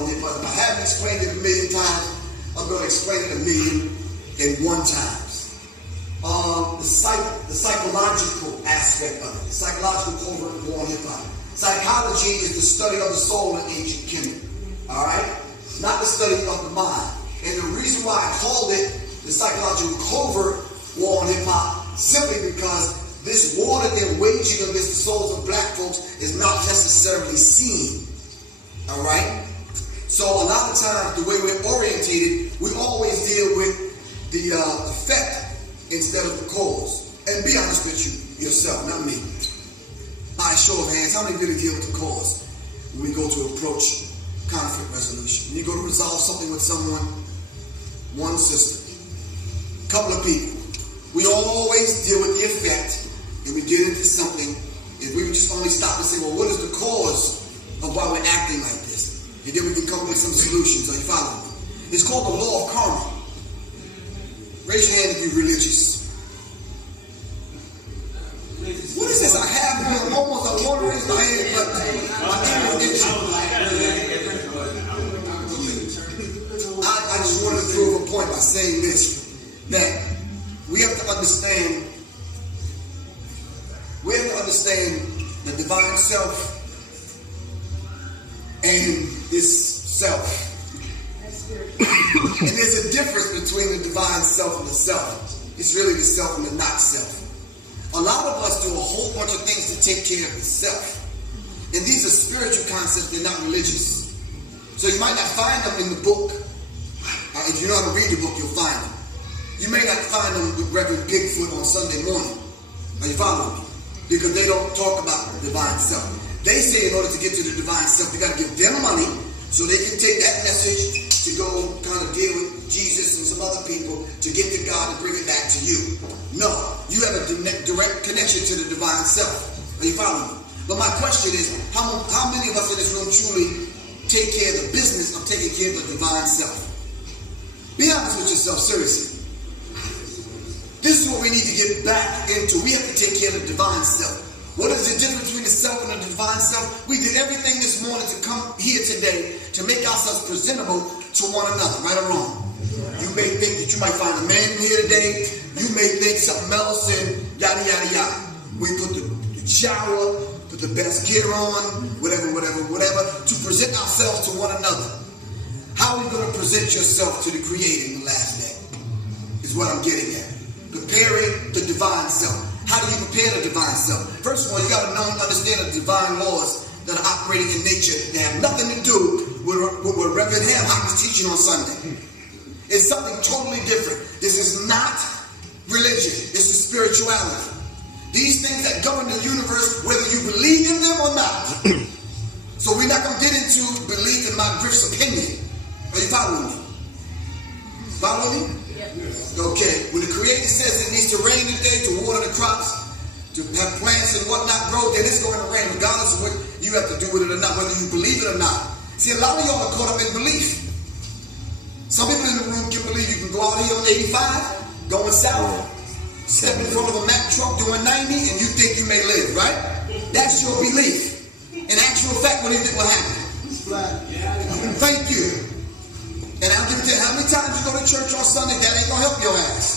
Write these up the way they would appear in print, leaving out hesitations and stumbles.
war on hip-hop. If I haven't explained it a million times, I'm going to explain it 1,000,001 times. The psychological aspect of it, the psychological covert of war on hip-hop. Psychology is the study of the soul in ancient Kemet. All right? Not the study of the mind. And the reason why I called it the psychological covert war on hip-hop, simply because this war that they're waging against the souls of black folks is not necessarily seen. All right? So a lot of times, the way we're orientated, we always deal with the effect instead of the cause. And be honest with you, yourself, not me. By a show of hands, how many really deal with the cause when we go to approach conflict resolution? When you go to resolve something with someone, one system, couple of people. We always deal with the effect, and we get into something. If we would just only stop and say, well, what is the cause of why we're acting like this? And then we can come up with some solutions. Are you following me? It's called the law of karma. Raise your hand if you're religious. What is this? I want to raise my hand, but my hand is itching. I just wanted to prove a point by saying this, that we have to understand the divine self and this self. And there's a difference between the divine self and the self. It's really the self and the not self. A lot of us do a whole bunch of things to take care of the self. And these are spiritual concepts, they're not religious. So you might not find them in the book. If you know how to read the book, you'll find them. You may not find them with Reverend Bigfoot on Sunday morning. Are you following me? Because they don't talk about the divine self. They say in order to get to the divine self, you got to give them money so they can take that message to go kind of deal with Jesus and some other people to get to God and bring it back to you. No, you have a direct connection to the divine self. Are you following me? But my question is, how many of us in this room truly take care of the business of taking care of the divine self? Be honest with yourself, seriously. This is what we need to get back into. We have to take care of the divine self. What is the difference between the self and the divine self? We did everything this morning to come here today to make ourselves presentable to one another, right or wrong. You may think that you might find a man here today. You may think something else and yada, yada, yada. We put the shower, put the best gear on, whatever, to present ourselves to one another. How are you going to present yourself to the Creator in the last day? Is what I'm getting at. Preparing the divine self. How do you prepare the divine self? First of all, you got to understand the divine laws that are operating in nature that have nothing to do with what Reverend Hamhock is teaching on Sunday. It's something totally different. This is not religion. This is spirituality. These things that govern the universe, whether you believe in them or not. So we're not going to get into belief in my Griff's opinion. Are you following me? Following me? Yes. Okay. When the Creator says it needs to rain today to water the crops, to have plants and whatnot grow, then it's going to rain regardless of what you have to do with it or not, whether you believe it or not. See, a lot of y'all are caught up in belief. Some people in the room can believe you can go out here on 85, going south, step in front of a Mack truck doing 90, and you think you may live, right? That's your belief. In actual fact, what happened? Thank you. And I'll give it to you, how many times you go to church on Sunday, that ain't going to help your ass.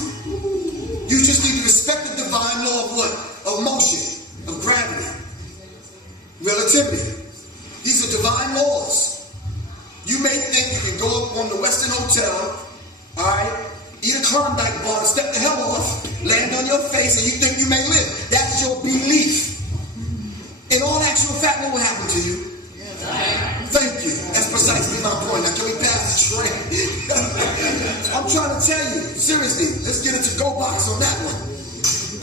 You just need to respect the divine law of what? Of motion, of gravity, relativity. These are divine laws. You may think you can go up on the Western Hotel, all right, eat a Klondike bar, step the hell off, land on your face, and you think you may live. That's your belief. In all actual fact, what will happen to you? Thank you. That's precisely my point. Now, can we pass the train? I'm trying to tell you, seriously, let's get into go box on that one.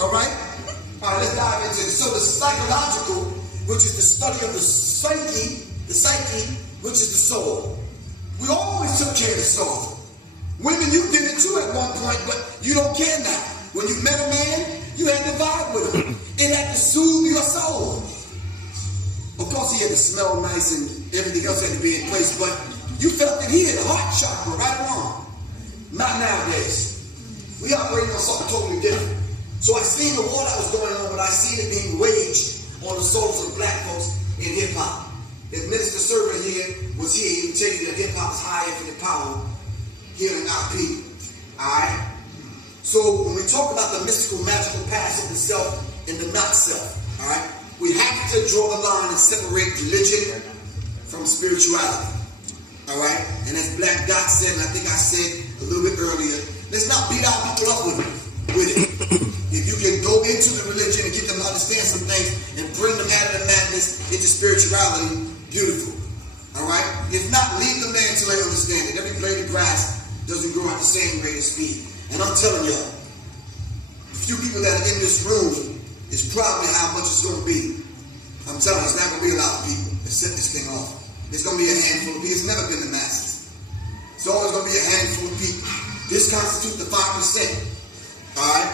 All right? All right, let's dive into it. So the psychological, which is the study of the psyche, which is the soul. We always took care of the soul. Women, you did it too at one point, but you don't care now. When you met a man, you had to vibe with him. It had to soothe your soul. Of course, he had to smell nice and everything else had to be in place, but you felt that he had a heart chakra, right or wrong. Not nowadays. We operate on something totally different. So I seen the war that was going on, but I seen it being waged on the souls of black folks in hip-hop. If Minister Server here was here, he would tell you that hip-hop is high infinite power here in our people. Alright? So when we talk about the mystical, magical past of the self and the not self, alright, we have to draw the line and separate religion from spirituality. Alright? And as Black Dot said, and I think I said a little bit earlier, let's not beat our people up with it. If you can go into the religion and get them to understand some things and bring them out of the madness into spirituality, beautiful. Alright? If not, leave them there until they understand it. Every blade of grass doesn't grow at the same rate of speed. And I'm telling y'all, the few people that are in this room is probably how much it's going to be. I'm telling you, it's not going to be a lot of people that set this thing off. It's going to be a handful of people. It's never been the masses. It's always going to be a handful of people. This constitutes the 5%. Alright?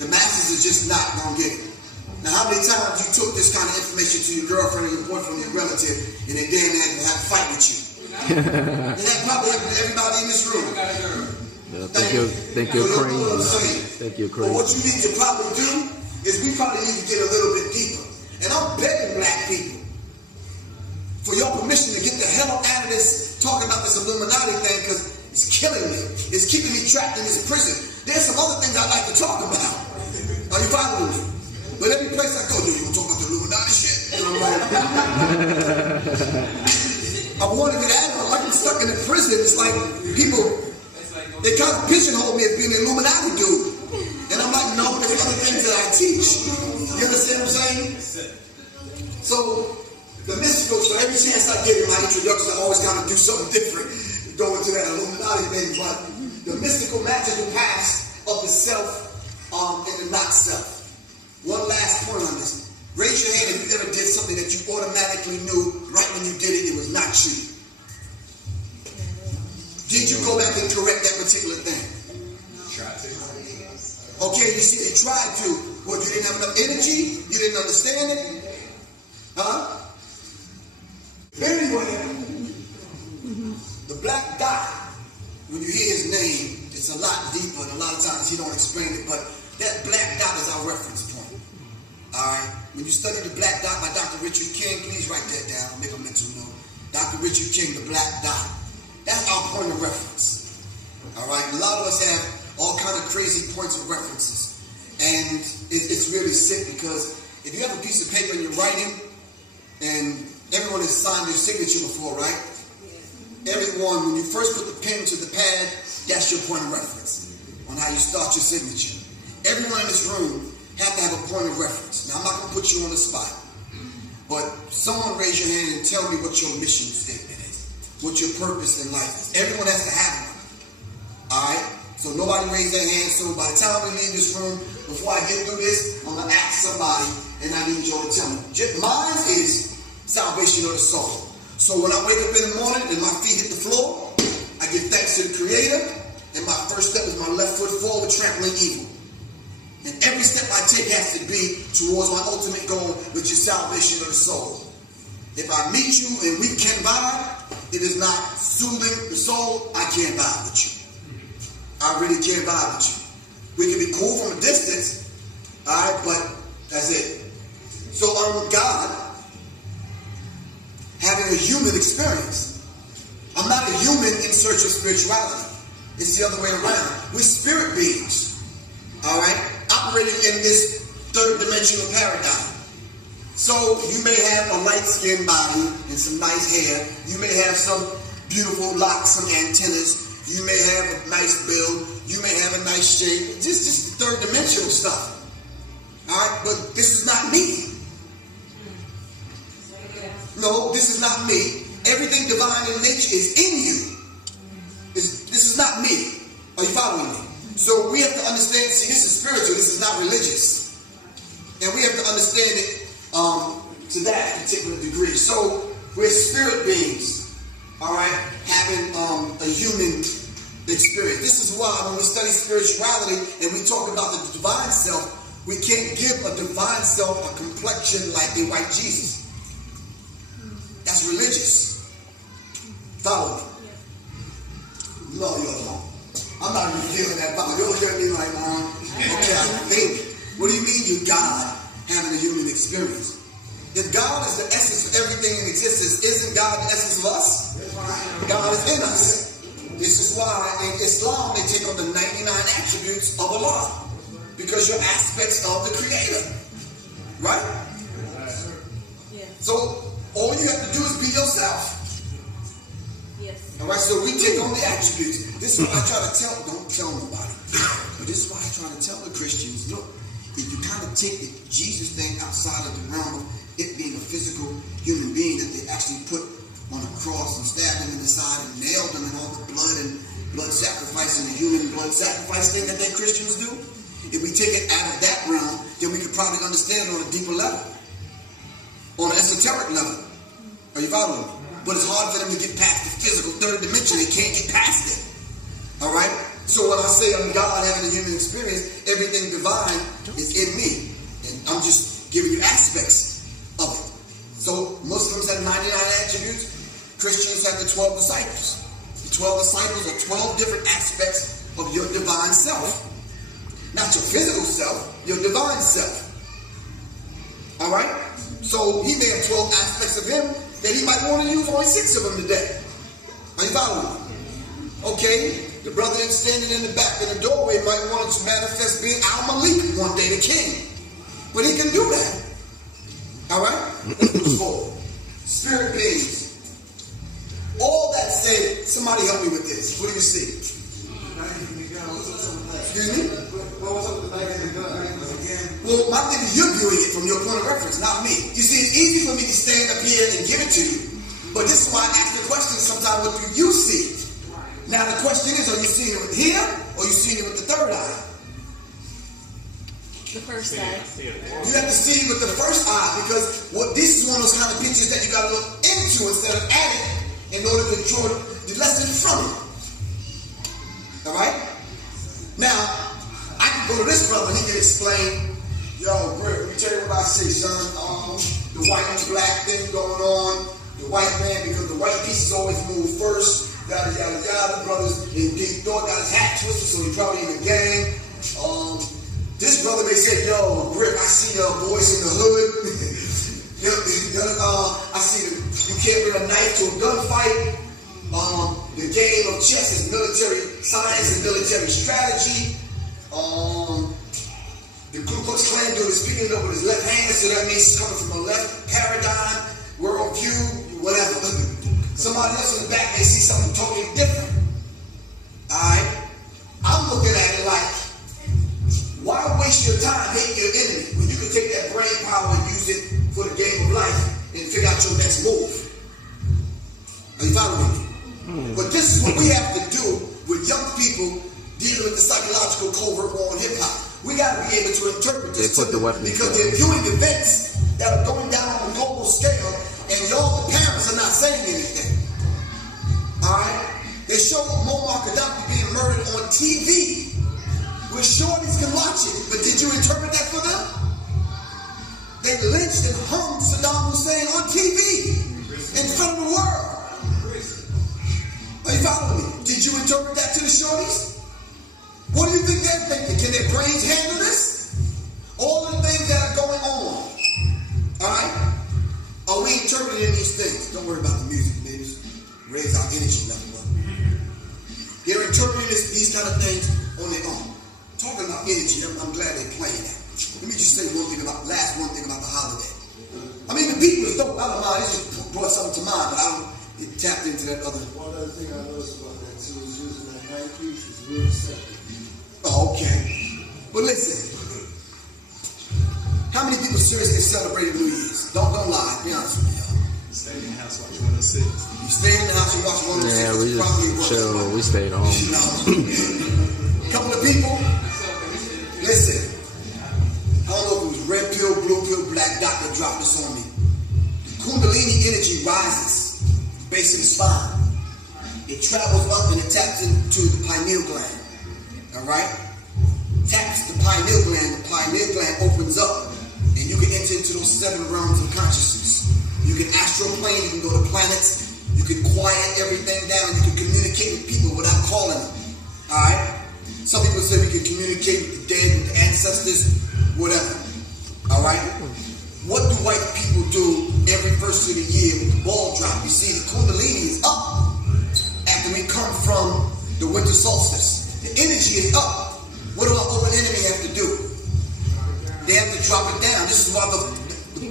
The masses are just not going to get it. Now, how many times you took this kind of information to your girlfriend or your boyfriend or your relative and they damn near had to fight with you? And that probably happened to everybody in this room. Thank you, Crazy. Thank you, Crazy. But what you need to probably do is we probably need to get a little bit deeper. And I'm begging black people for your permission to get the hell out of this, talking about this Illuminati thing, because it's killing me. It's keeping me trapped in this prison. There's some other things I'd like to talk about. Are you following me? But every place I go, you want to talk about the Illuminati shit? And I'm like, I want to get out of it. Like I'm stuck in a prison. It's like people, they kind of pigeonhole me as being an Illuminati dude. And I'm like, no, there's other things that I teach. You understand what I'm saying? So, the mystical, so every chance I get in my introduction, I always got to do something different. Go into that Illuminati thing. But the mystical, magical past of the self and the not self. One last point on this. Raise your hand if you ever did something that you automatically knew right when you did it, it was not you. Did you go back and correct that particular thing? Tried to. Okay, you see, they tried to. What, you didn't have enough energy? You didn't understand it? Huh? Anyway, the black dot, when you hear his name, it's a lot deeper, and a lot of times he don't explain it, but that black dot is our reference point. Alright? When you study the black dot by Dr. Richard King, please write that down, make a mental note. Dr. Richard King, the black dot. That's our point of reference. Alright? A lot of us have all kind of crazy points of references. And it's really sick because if you have a piece of paper and you're writing, and everyone has signed their signature before, right? Everyone, when you first put the pen to the pad, that's your point of reference on how you start your signature. Everyone in this room have to have a point of reference. Now, I'm not going to put you on the spot, but someone raise your hand and tell me what your mission statement is, what your purpose in life is. Everyone has to have one. All right? So nobody raise their hand. So by the time we leave this room, before I get through this, I'm going to ask somebody, and I need y'all to tell me. Mine is salvation of the soul. So when I wake up in the morning and my feet hit the floor, I give thanks to the Creator, and my first step is my left foot forward, trampling evil. And every step I take has to be towards my ultimate goal, which is salvation of the soul. If I meet you and we can vibe, it is not soothing the soul, I can't vibe with you. I really can't vibe with you. We can be cool from a distance, alright, but that's it. So God, having a human experience. I'm not a human in search of spirituality. It's the other way around. We're spirit beings, alright, operating in this third dimensional paradigm. So you may have a light-skinned body and some nice hair. You may have some beautiful locks, some antennas. You may have a nice build. You may have a nice shape. Just third dimensional stuff. Alright, but this is not me. No, this is not me. Everything divine in nature is in you. This is not me. Are you following me? So we have to understand, see, this is spiritual, this is not religious. And we have to understand it to that particular degree. So we're spirit beings, all right, having a human experience. This is why when we study spirituality and we talk about the divine self, we can't give a divine self a complexion like a white Jesus. That's religious. Follow me. No, you're alone. I'm not even feeling that vibe. You're looking at me like, okay, I think. What do you mean you're God having a human experience? If God is the essence of everything in existence, isn't God the essence of us? God is in us. This is why in Islam they take on the 99 attributes of Allah. Because you're aspects of the Creator. Right? Yeah. So all you have to do is be yourself. Yes. Alright, so we take on the attributes. This is why I try to tell, don't tell nobody. But this is why I try to tell the Christians, look, if you kind of take the Jesus thing outside of the realm of it being a physical human being that they actually put on a cross and stabbed him in the side and nailed him and all the blood and blood sacrifice and the human blood sacrifice thing that they Christians do, if we take it out of that realm, then we could probably understand it on a deeper level, on an esoteric level. Are you following me? But it's hard for them to get past the physical third dimension. They can't get past it. All right? So when I say I'm God having a human experience, everything divine is in me. And I'm just giving you aspects of it. So Muslims have 99 attributes. Christians have the 12 disciples. The 12 disciples are 12 different aspects of your divine self. Not your physical self, your divine self. All right? So he may have 12 aspects of him that he might want to use only 6 of them today. Are you following me? Okay, the brother that's standing in the back in the doorway might want to manifest being Al-Malik one day, the king. But he can do that. All right? That's what it's for. Spirit beings. All that said, somebody help me with this. What do you see? Excuse me? Well, my thing is you're viewing it from your point of reference, not me. You see, it's easy for me to stand up here and give it to you. But this is why I ask the question sometimes, what do you see? Now the question is, are you seeing it with here or are you seeing it with the third eye? The first eye. You have to see it with the first eye because this is one of those kind of pictures that you got to look into instead of at it in order to draw the lesson from it. All right? Now, I can go to this brother and he can explain, yo, Griff, let me tell you what I see, son. The white and black thing going on. The white man, because the white pieces always move first. Yada, yada, yada. Brothers in deep thought got his hat twisted, so he probably in the gang. This brother may say, yo, Griff, I see the boys in the hood. I see you can't bring a knife to a gunfight. The game of chess is military science and military strategy. The Ku Klux Klan dude is picking it up with his left hand, so that means he's coming from a left paradigm, worldview, whatever. Somebody else in the back may see something totally different. Alright? I'm looking at it like, why waste your time hating your enemy when you can take that brain power and use it for the game of life and figure out your next move? Are you following me? But this is what we have to do with young people dealing with the psychological covert war on hip-hop. We got to be able to interpret this because they're viewing events that are going down on a global scale and y'all, the parents, are not saying anything. Alright? They show Muammar Gaddafi being murdered on TV. Where shorties can watch it. But did you interpret that for them? They lynched and hung Saddam Hussein on TV in front of the world. Are you following me? Did you interpret that to the shorties? What do you think they're thinking? Can their brains handle this? All of the things that are going on. Alright? Are we interpreting these things? Don't worry about the music, maybe raise our energy level up. They're interpreting these kind of things on their own. Talking about energy, I'm glad they're playing that. Let me just say one thing about the holiday. I mean, the beat was dope. I don't mind. It just brought something to mind, but I don't get tapped into that other. One other thing I noticed about that too is using that night piece is real simple. Oh, okay. But listen, how many people seriously celebrated New Year's? Don't lie. Be honest with me, y'all. Stay in the house, watch 106. You stay in the house and watch 106. Yeah, we just chill. We stayed home. A couple of people. Listen. I don't know if it was red pill, blue pill, black dot that dropped this on me. The Kundalini energy rises, base of the spine. It travels up and it taps into the pineal gland. Alright? Taps the pineal gland opens up, and you can enter into those 7 realms of consciousness. You can astral plane, you can go to planets, you can quiet everything down, you can communicate with people without calling them. Alright? Some people say we can communicate with the dead, with the ancestors, whatever. Alright? What do white people do every first of the year with the ball drop? You see, the Kundalini is up after we come from the winter solstice. The energy is up. What do our open enemy have to do? They have to drop it down. This is why the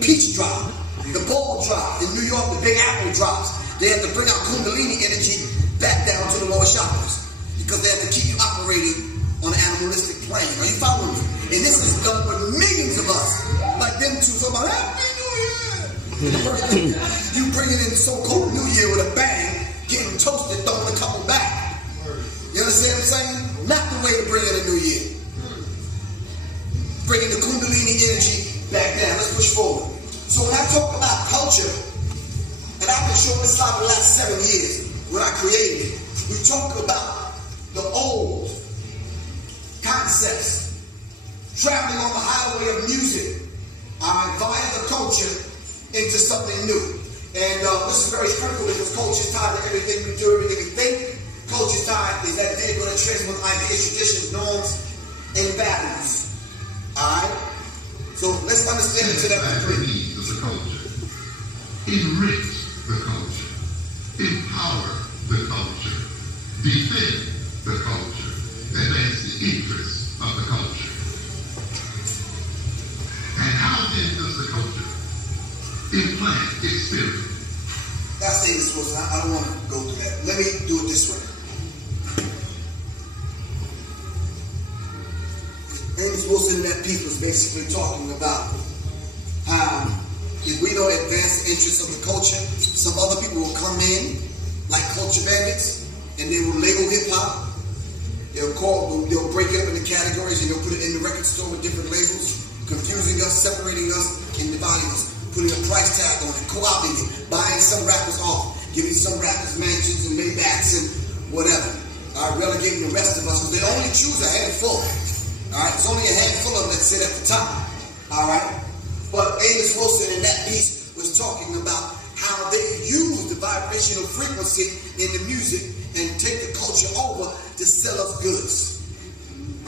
peach drop, the ball drop. In New York, the big apple drops. They have to bring our Kundalini energy back down to the lower chakras because they have to keep you operating on an animalistic plane. Are you following me? And this is done for millions of us. Like them two talking about Happy New Year. You bringing in the so-called New Year with a bang, getting toasted, throwing a couple back. You understand what I'm saying? Not the way to bring in a new year. Bringing the Kundalini energy back down. Let's push forward. So when I talk about culture, and I've been showing this slide the last 7 years when I created it, we talk about the old concepts traveling on the highway of music, via the culture into something new. And this is very critical because culture is tied to everything we do, everything we think. Culture is tied is that they're going to transform ideas, traditions, norms, and values. Alright? So let's understand it to that degree. The culture. Enrich the culture. Empower the culture. Defend the culture. Advance the interests of the culture. And how then does the culture implant its spirit? That's David Wilson. I don't want to go through that. Let me do it this way. Amos Wilson and that piece was basically talking about how if we don't advance the interests of the culture, some other people will come in like culture bandits and they will label hip-hop. They'll break it up into categories and they'll put it in the record store with different labels, confusing us, separating us, and dividing us, putting a price tag on it, co-opting it, buying some rappers off, giving some rappers mansions and Maybachs and whatever. Relegating the rest of us because they only choose a handful. Alright, it's only a handful of them that sit at the top. Alright? But Amos Wilson in that piece was talking about how they use the vibrational frequency in the music and take the culture over to sell us goods.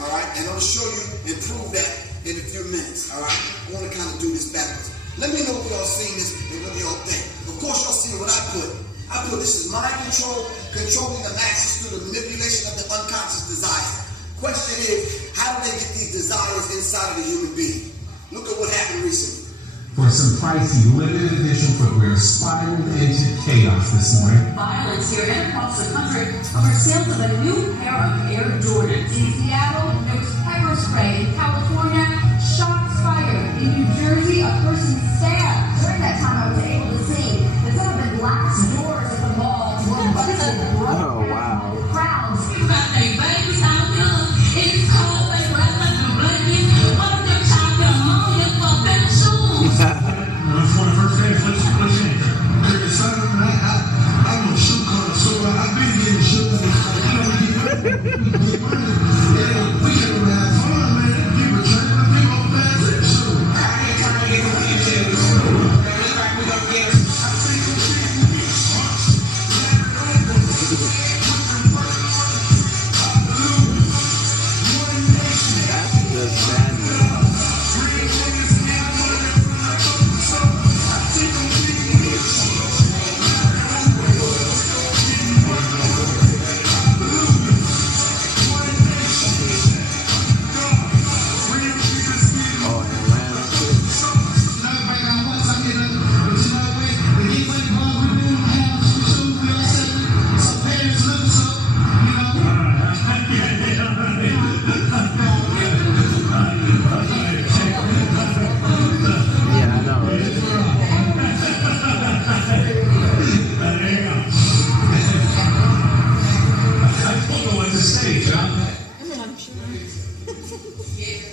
Alright? And I'm going to show you and prove that in a few minutes. Alright? I want to kind of do this backwards. Let me know if y'all seen this and what y'all think. Of course y'all see what I put. I put this is mind control, controlling the masses through the manipulation of the unconscious desire. Question is, how do they get these desires inside of the human being? Look at what happened recently. For some pricey limited edition footwear spiraled into chaos this morning. Violence here and across the country over sales of a new pair of Air Jordans. In Seattle, there was pepper spray. In California, shots fired. In New Jersey, a person stabbed. During that time, I was able to see that some of the glass doors at the mall were busted. Oh, wow. Crowds. About their babies out there. It's cold, they wrap up the blanket. What if they chop their ammonia for better shoes? That's one of her favorites. What's in it? I'm a shoe color, so I've been getting shoes. We can have fun, man. People trying to be on bad shoes. I ain't trying to get no details. We gonna get That's just madness.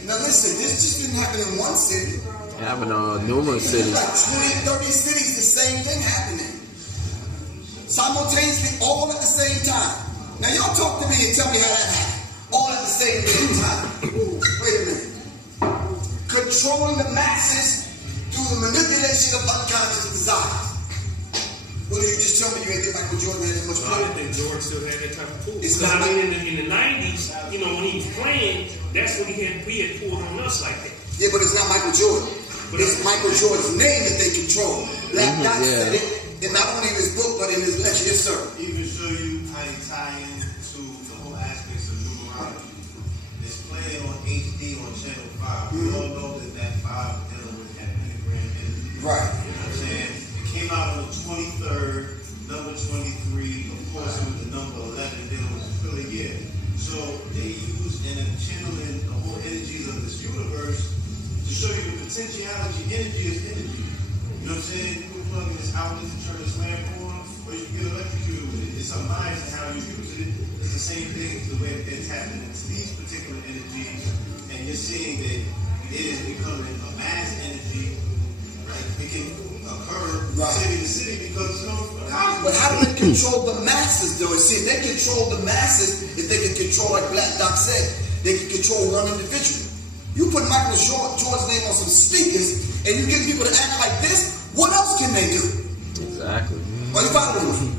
Now listen, this just didn't happen in one city. It happened in numerous cities. Like 20, 30 cities, the same thing happening. Simultaneously, all at the same time. Now y'all talk to me and tell me how that happened. All at the same damn time. Wait a minute. Controlling the masses through the manipulation of unconscious desires. What did you just tell me? You ain't think Michael Jordan had that much power? I didn't think Jordan still had that type of pool. It's Because not I mean, in the 90s, you know, when he was playing, that's when he had pulled on us like that. Yeah, but it's not Michael Jordan. It's Michael Jordan's name that they control. Black Dot said it, and not only in his book, but in his lecture. Yes, sir. Even show you how they tie into the whole aspects of numerology. It's playing on HD on Channel 5. We all know that 5 dealing with that pentagram energy. Right. You know what I'm saying? It came out on the 23rd, number 23. Of course, it was the number 11 dealing with the filler year. So they use and channeling the whole energies of this universe to show you the potentiality. Energy is energy. You know what I'm saying? You can plug in this outlet to turn this lamp on, or you can get electrocuted with it. It's amazing how you use it. It's the same thing the way it's happening to these particular energies, and you're seeing that it is becoming a mass energy. Right? It can occur city to city because But how do they control the masses, though? See, if they control the masses, if they can control, like Black Doc said, they can control one individual. You put Michael Jordan's name on some sneakers, and you get people to act like this, what else can they do? Exactly. Are you following me?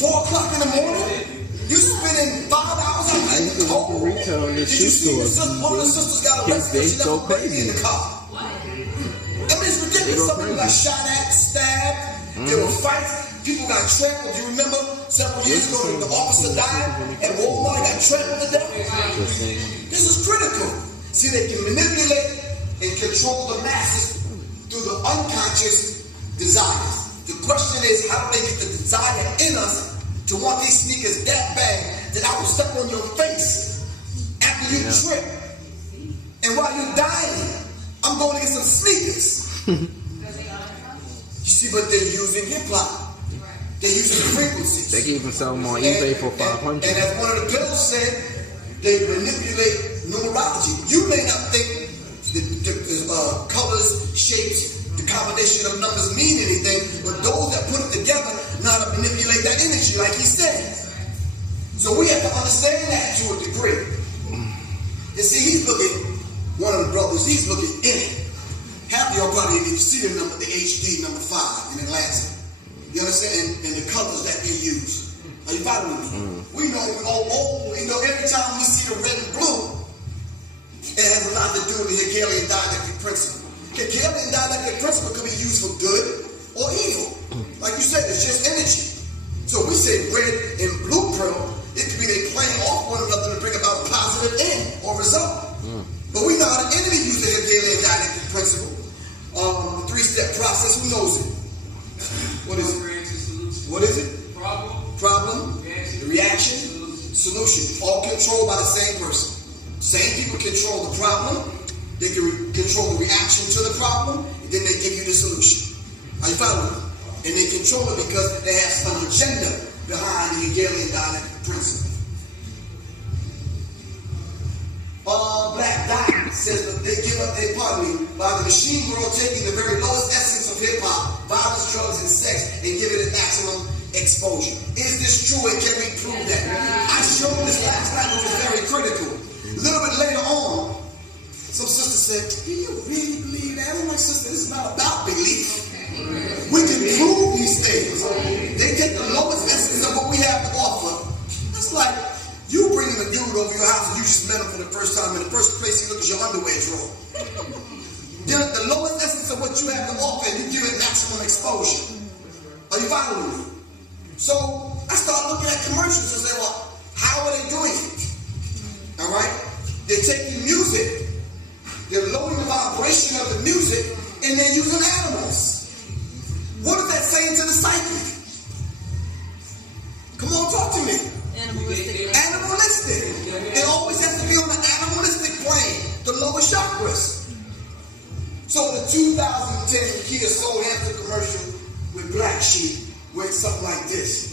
4 o'clock in the morning, you spending 5 hours out I used to work in retail in the shoe store. One of the sisters got arrested because she They go left a baby in crazy. the car. I mean, it's ridiculous. Some people got shot at, stabbed. There were fights. People got trampled. You remember several years ago, the officer died at Walmart, got trampled to death? This is critical. See, they can manipulate and control the masses through the unconscious desires. The question is, how do they get the desire in us to want these sneakers that bad that I will step on your face after you trip? And while you're dying, I'm going to get some sneakers. You see, but they're using hip-hop. They're using frequencies. They can even sell them on eBay for $500. And as one of the pills said, they manipulate numerology. You may not think the colors, shapes, the combination of numbers mean anything, but those that put it together know how to manipulate that energy, like he said. So we have to understand that to a degree. And see, he's looking, one of the brothers, he's looking in it. Half of y'all probably didn't even see the number, the HD number 5 in Atlanta. You understand? And the colors that they use. Are you following me? We know, we know every time we see the red and blue, it has a lot to do with the Hegelian dialectic principle. Hegelian dialectic principle could be used for good or evil. Like you said, it's just energy. So we say red and blue pearl, it could be they playing off one another to bring about a positive end or result. But we know how the enemy uses the Hegelian dialectic principle. The 3-step process, who knows it? What is it? What is it? Problem, reaction, solution. All controlled by the same person. Same people control the problem. They can control the reaction to the problem, and then they give you the solution. Are you following? And they control it because they have some agenda behind the Hegelian dialectic principle. Black Dot says that they give up their party by the machine world taking the very lowest essence of hip-hop, violence, drugs, and sex, and giving it maximum exposure. Is this true, and can we prove that? I showed this last night, it was very critical. A little bit later on, some sister said, do you really believe that? I'm like, sister, this is not about belief. We can prove these things. They take the lowest essence of what we have to offer. That's like you bringing a dude over your house and you just met him for the first time, and the first place he looks at your underwear drawer. Then the lowest essence of what you have to offer, and you give it maximum exposure. Are you following me? So I started looking at commercials and say, well, how are they doing it? All right? They're taking music, they're lowering the vibration of the music, and they're using animals. What is that saying to the psyche? Come on, talk to me. Animalistic. It always has to be on the animalistic plane, the lower chakras. So the 2010 Kia Soul Hamster commercial with Black Sheep went something like this.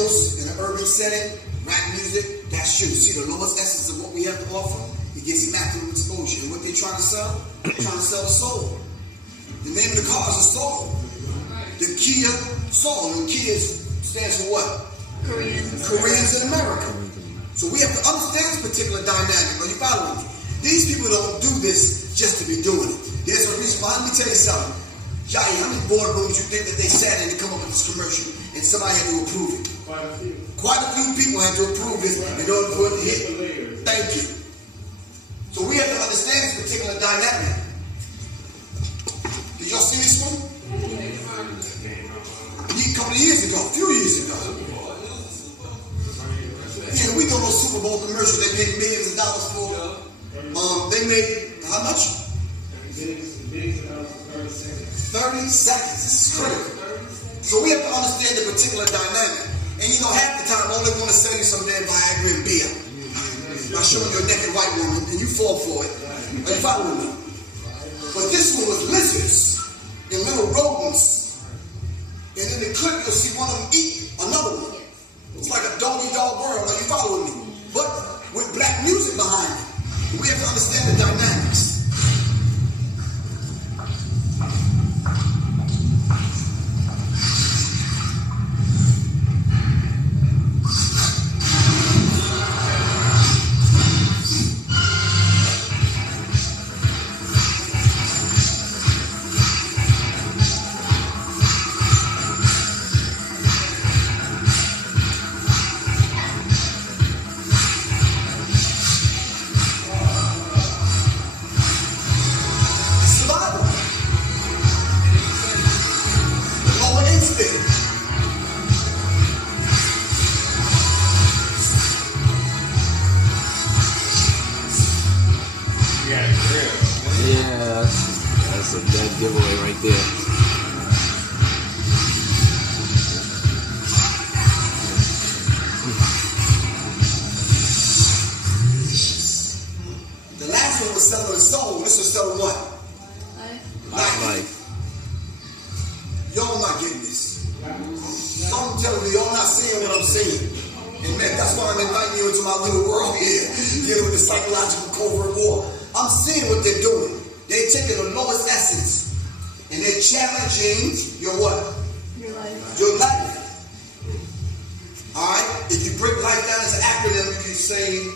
ghettos, in an urban setting, rap music, that's true. See, the lowest essence of what we have to offer, it gets maximum exposure. And what they're trying to sell? They're trying to sell the soul. The name of the car is a soul. The Kia Soul. And Kia stands for what? Koreans in America. So we have to understand this particular dynamic. Are you following me? These people don't do this just to be doing it. There's a reason why. Let me tell you something. Jai, how many boardrooms you think that they sat in to come up with this commercial and somebody had to approve it? Quite a few people had to approve this in order for it to hit. Thank you. So we have to understand this particular dynamic. Did y'all see this one? A couple of years ago, a few years ago. Yeah, we know those Super Bowl commercials they paid millions of dollars for. They made how much? 30 seconds. This is critical. So we have to understand the particular dynamic. And you know, half the time, I only want to sell you some damn Viagra and beer by showing you a naked white woman, and you fall for it. Are you following me? But this one was lizards and little rodents. And in the clip, you'll see one of them eat another one. It's like a dog-eat-dog world. Are you following me? But with black music behind it, we have to understand the dynamics. Yeah, that's a dead giveaway right there. The last one was selling the soul. This was selling what? Life. Y'all not getting this. Don't tell me y'all not seeing what I'm seeing. And man, that's why I'm inviting you into my little world here, dealing with the psychological covert war. I'm seeing what they're doing. They're taking the lowest essence and they're challenging your what? Your life. Your life. Alright? If you break life down as an acronym, you can say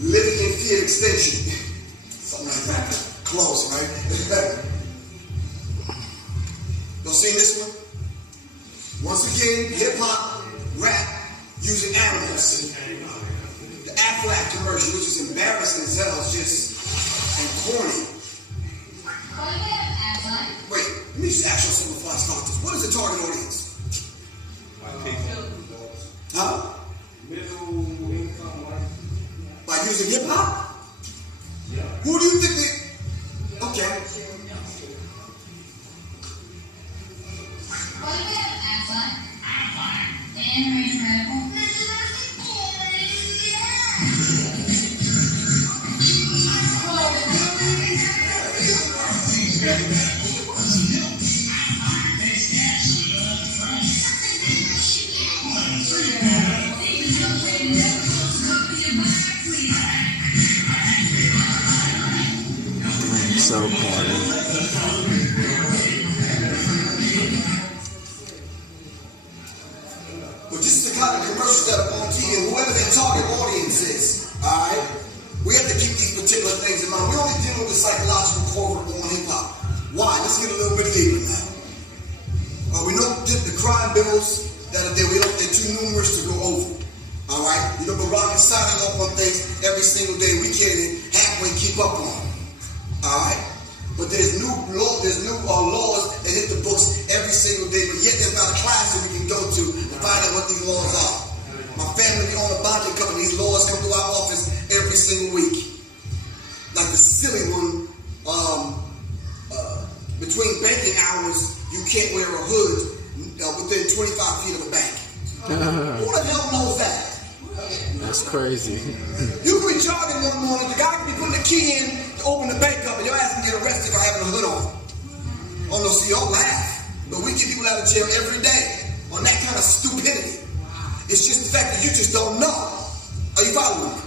living in fear extinction. Something like that. Close, right? Y'all seen this one? Once again, hip-hop, rap, using animals. The Aflac commercial, which is embarrassing as hell, is just and corny. Wait, let me just ask you something before I start this. What is the target audience? Huh? Middle income white. By using hip-hop? Yeah. Who do you think they... Okay. So corny. But this is the kind of commercials that are on TV, and whoever their target audience is, alright? We have to keep these particular things in mind. We're only dealing with the psychological covert on hip-hop. Why? Let's get a little bit deeper now. We know the crime bills that are there, they're too numerous to go over. Alright? You know, Barack is signing up on things every single day. We can't even halfway keep up on them. Alright? But there's new laws that hit the books every single day, but yet there's not a class that we can go to find out what these laws are. My family, we own a bonding company. These laws come through our office every single week. Like the silly one, between banking hours, you can't wear a hood within 25 feet of a bank. Who the hell knows that? That's crazy. You can be jogging one morning, the guy can be putting the key in to open the bank up, and your ass can get arrested for having a hood on. Oh no, see, y'all laugh. But we get people out of jail every day on that kind of stupidity. It's just the fact that you just don't know. Are you following me?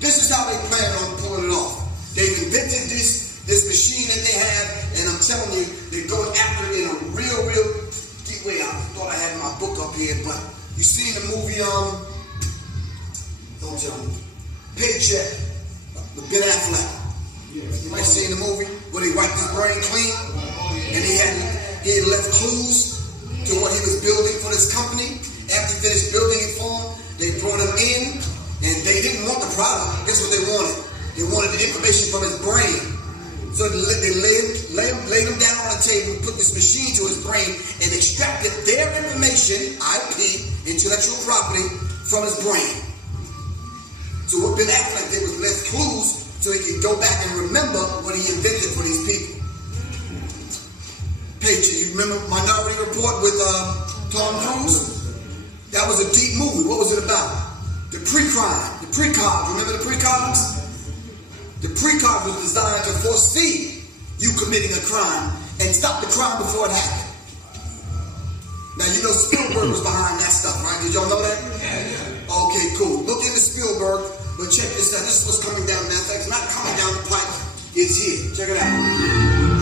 This is how they plan on pulling it off. They've invented this machine that they have, and I'm telling you, they're going after it in a real deep way. I thought I had my book up here, but you seen the movie, don't tell me, Paycheck, with Ben Affleck. You might have seen the movie where they wiped his brain clean, and he had left clues to what he was building for this company. After he finished building it for him, they brought him in, and they didn't want the product. Guess what they wanted? They wanted the information from his brain. So they laid him down on a table, put this machine to his brain, and extracted their information, IP, intellectual property, from his brain. So what Ben Affleck did was left clues so he could go back and remember what he invented for these people. Paige, you remember Minority Report with Tom Cruise? That was a deep movie. What was it about? The pre-crime, the precogs. Remember the precogs? The precogs was designed to foresee you committing a crime and stop the crime before it happened. Now, you know Spielberg was behind that stuff, right? Did y'all know that? Yeah. Okay, cool. Look into Spielberg, but check this out. This is what's coming down. Matter of fact, it's not coming down the pipe. It's here. Check it out.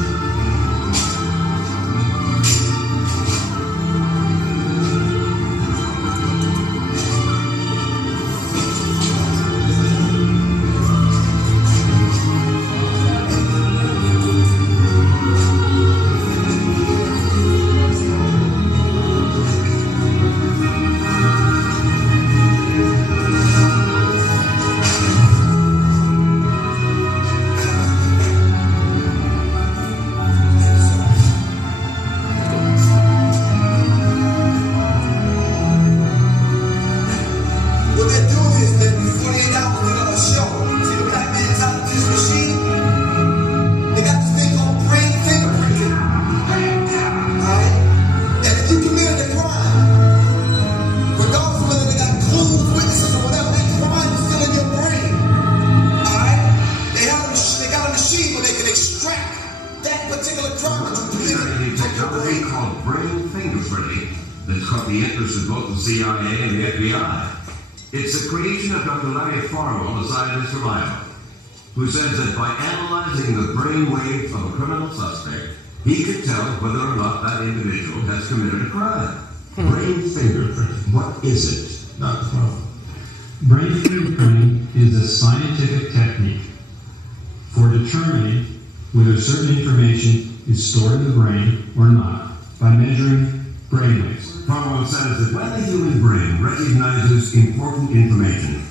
Who says that by analyzing the brainwave of a criminal suspect, he could tell whether or not that individual has committed a crime. Brain fingerprinting. What is it, Dr. Crow? Brain fingerprinting is a scientific technique for determining whether certain information is stored in the brain or not by measuring brainwaves. Farwell says that when the human brain recognizes important information,